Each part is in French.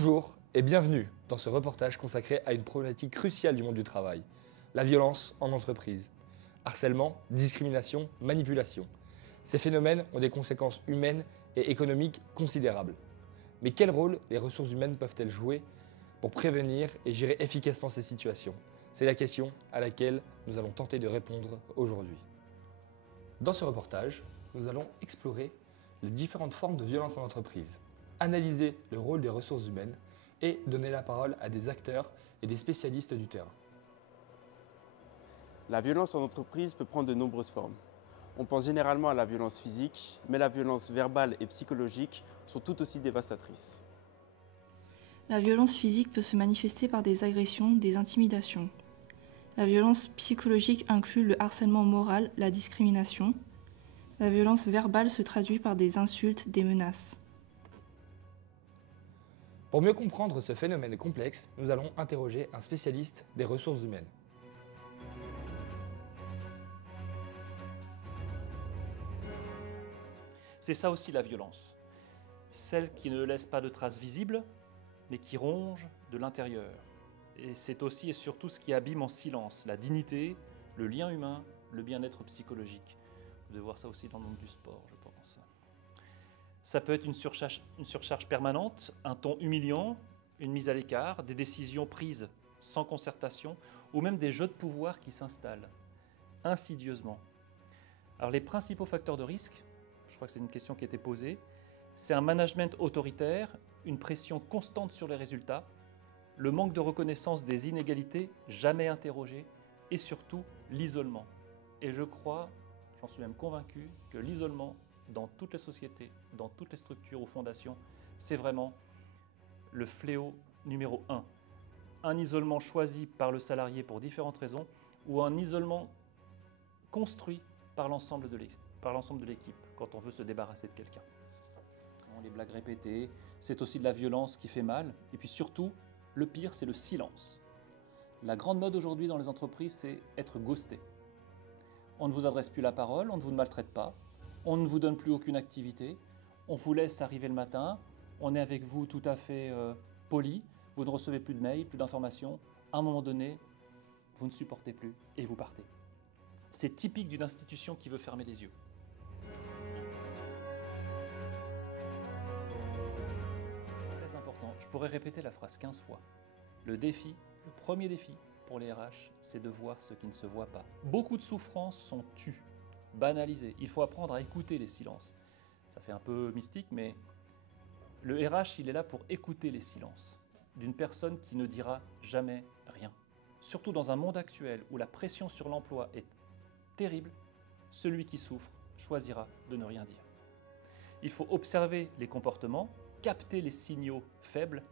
Bonjour et bienvenue dans ce reportage consacré à une problématique cruciale du monde du travail, la violence en entreprise. Harcèlement, discrimination, manipulation. Ces phénomènes ont des conséquences humaines et économiques considérables. Mais quel rôle les ressources humaines peuvent-elles jouer pour prévenir et gérer efficacement ces situations? C'est la question à laquelle nous allons tenter de répondre aujourd'hui. Dans ce reportage, nous allons explorer les différentes formes de violence en entreprise, analyser le rôle des ressources humaines et donner la parole à des acteurs et des spécialistes du terrain. La violence en entreprise peut prendre de nombreuses formes. On pense généralement à la violence physique, mais la violence verbale et psychologique sont tout aussi dévastatrices. La violence physique peut se manifester par des agressions, des intimidations. La violence psychologique inclut le harcèlement moral, la discrimination. La violence verbale se traduit par des insultes, des menaces. Pour mieux comprendre ce phénomène complexe, nous allons interroger un spécialiste des ressources humaines. C'est ça aussi la violence. Celle qui ne laisse pas de traces visibles, mais qui ronge de l'intérieur. Et c'est aussi et surtout ce qui abîme en silence la dignité, le lien humain, le bien-être psychologique. Vous devez voir ça aussi dans le monde du sport, je pense. Ça peut être une surcharge permanente, un ton humiliant, une mise à l'écart, des décisions prises sans concertation, ou même des jeux de pouvoir qui s'installent insidieusement. Alors les principaux facteurs de risque, je crois que c'est une question qui a été posée, c'est un management autoritaire, une pression constante sur les résultats, le manque de reconnaissance des inégalités jamais interrogées et surtout l'isolement. Et je crois, j'en suis même convaincu, que l'isolement dans toutes les sociétés, dans toutes les structures ou fondations, c'est vraiment le fléau numéro 1. Un isolement choisi par le salarié pour différentes raisons ou un isolement construit par l'ensemble de l'équipe quand on veut se débarrasser de quelqu'un. Les blagues répétées, c'est aussi de la violence qui fait mal. Et puis surtout, le pire, c'est le silence. La grande mode aujourd'hui dans les entreprises, c'est être ghosté. On ne vous adresse plus la parole, on ne vous maltraite pas, on ne vous donne plus aucune activité, on vous laisse arriver le matin, on est avec vous tout à fait poli, vous ne recevez plus de mails, plus d'informations. À un moment donné, vous ne supportez plus et vous partez. C'est typique d'une institution qui veut fermer les yeux. Très important, je pourrais répéter la phrase 15 fois. Le premier défi pour les RH, c'est de voir ce qui ne se voit pas. Beaucoup de souffrances sont tues, banalisées. Il faut apprendre à écouter les silences. Ça fait un peu mystique, mais le RH, il est là pour écouter les silences d'une personne qui ne dira jamais rien. Surtout dans un monde actuel où la pression sur l'emploi est terrible, celui qui souffre choisira de ne rien dire. Il faut observer les comportements, capter les signaux faibles.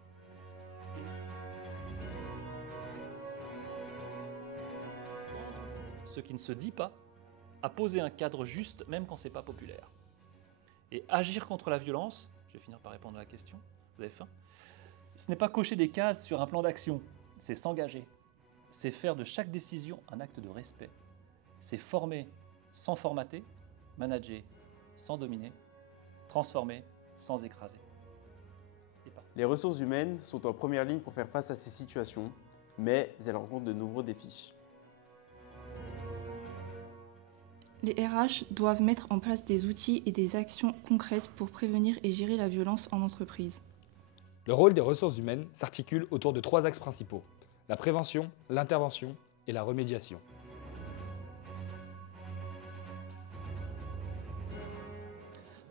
Ce qui ne se dit pas, à poser un cadre juste même quand ce n'est pas populaire. Et agir contre la violence, je vais finir par répondre à la question, vous avez faim? Ce n'est pas cocher des cases sur un plan d'action, c'est s'engager. C'est faire de chaque décision un acte de respect. C'est former sans formater, manager sans dominer, transformer sans écraser. Les ressources humaines sont en première ligne pour faire face à ces situations, mais elles rencontrent de nombreux défis. Les RH doivent mettre en place des outils et des actions concrètes pour prévenir et gérer la violence en entreprise. Le rôle des ressources humaines s'articule autour de 3 axes principaux: la prévention, l'intervention et la remédiation.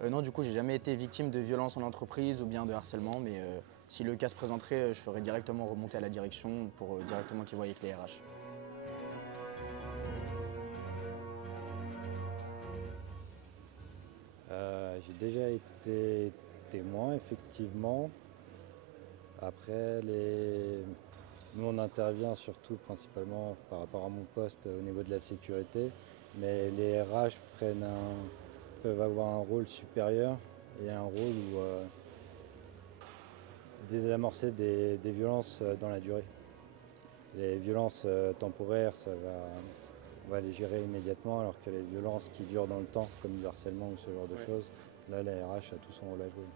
Non, du coup, j'ai jamais été victime de violence en entreprise ou bien de harcèlement, mais si le cas se présenterait, je ferais directement remonter à la direction pour directement qu'ils voient avec les RH. J'ai déjà été témoin, effectivement. Après, nous, on intervient surtout principalement par rapport à mon poste au niveau de la sécurité, mais les RH peuvent avoir un rôle supérieur et un rôle où désamorcer des violences dans la durée. Les violences temporaires, on va les gérer immédiatement, alors que les violences qui durent dans le temps, comme du harcèlement ou ce genre de choses, là, la RH a tout son rôle à jouer.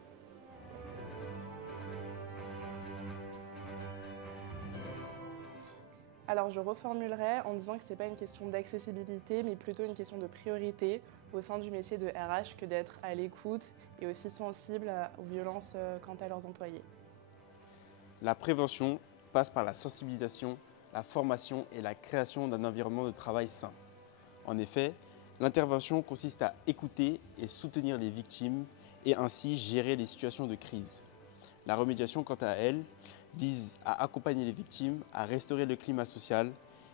Alors je reformulerai en disant que ce n'est pas une question d'accessibilité, mais plutôt une question de priorité au sein du métier de RH que d'être à l'écoute et aussi sensible aux violences quant à leurs employés. La prévention passe par la sensibilisation, la formation et la création d'un environnement de travail sain. En effet, l'intervention consiste à écouter et soutenir les victimes et ainsi gérer les situations de crise. La remédiation, quant à elle, vise à accompagner les victimes, à restaurer le climat social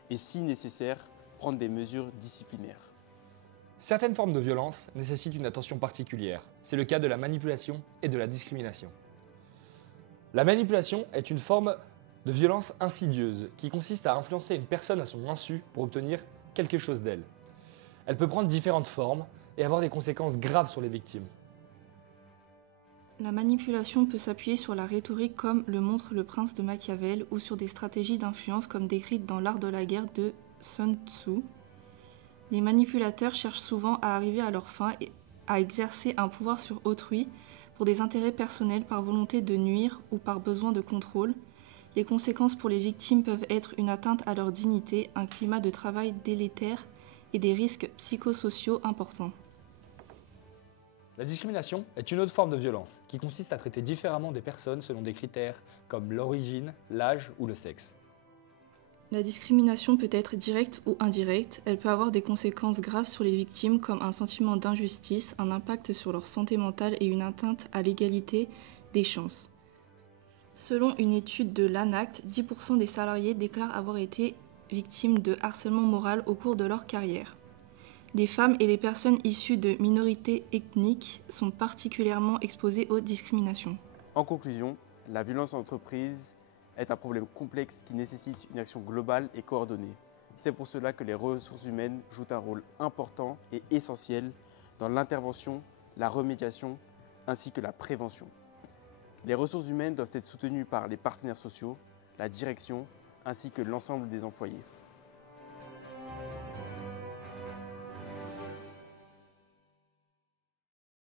et, si nécessaire, prendre des mesures disciplinaires. Certaines formes de violence nécessitent une attention particulière. C'est le cas de la manipulation et de la discrimination. La manipulation est une forme de violence insidieuse qui consiste à influencer une personne à son insu pour obtenir quelque chose d'elle. Elle peut prendre différentes formes et avoir des conséquences graves sur les victimes. La manipulation peut s'appuyer sur la rhétorique comme le montre le prince de Machiavel ou sur des stratégies d'influence comme décrites dans l'art de la guerre de Sun Tzu. Les manipulateurs cherchent souvent à arriver à leur fin et à exercer un pouvoir sur autrui pour des intérêts personnels par volonté de nuire ou par besoin de contrôle. Les conséquences pour les victimes peuvent être une atteinte à leur dignité, un climat de travail délétère et des risques psychosociaux importants. La discrimination est une autre forme de violence qui consiste à traiter différemment des personnes selon des critères comme l'origine, l'âge ou le sexe. La discrimination peut être directe ou indirecte. Elle peut avoir des conséquences graves sur les victimes comme un sentiment d'injustice, un impact sur leur santé mentale et une atteinte à l'égalité des chances. Selon une étude de l'ANACT, 10% des salariés déclarent avoir été victimes de harcèlement moral au cours de leur carrière. Les femmes et les personnes issues de minorités ethniques sont particulièrement exposées aux discriminations. En conclusion, la violence en entreprise est un problème complexe qui nécessite une action globale et coordonnée. C'est pour cela que les ressources humaines jouent un rôle important et essentiel dans l'intervention, la remédiation ainsi que la prévention. Les ressources humaines doivent être soutenues par les partenaires sociaux, la direction ainsi que l'ensemble des employés.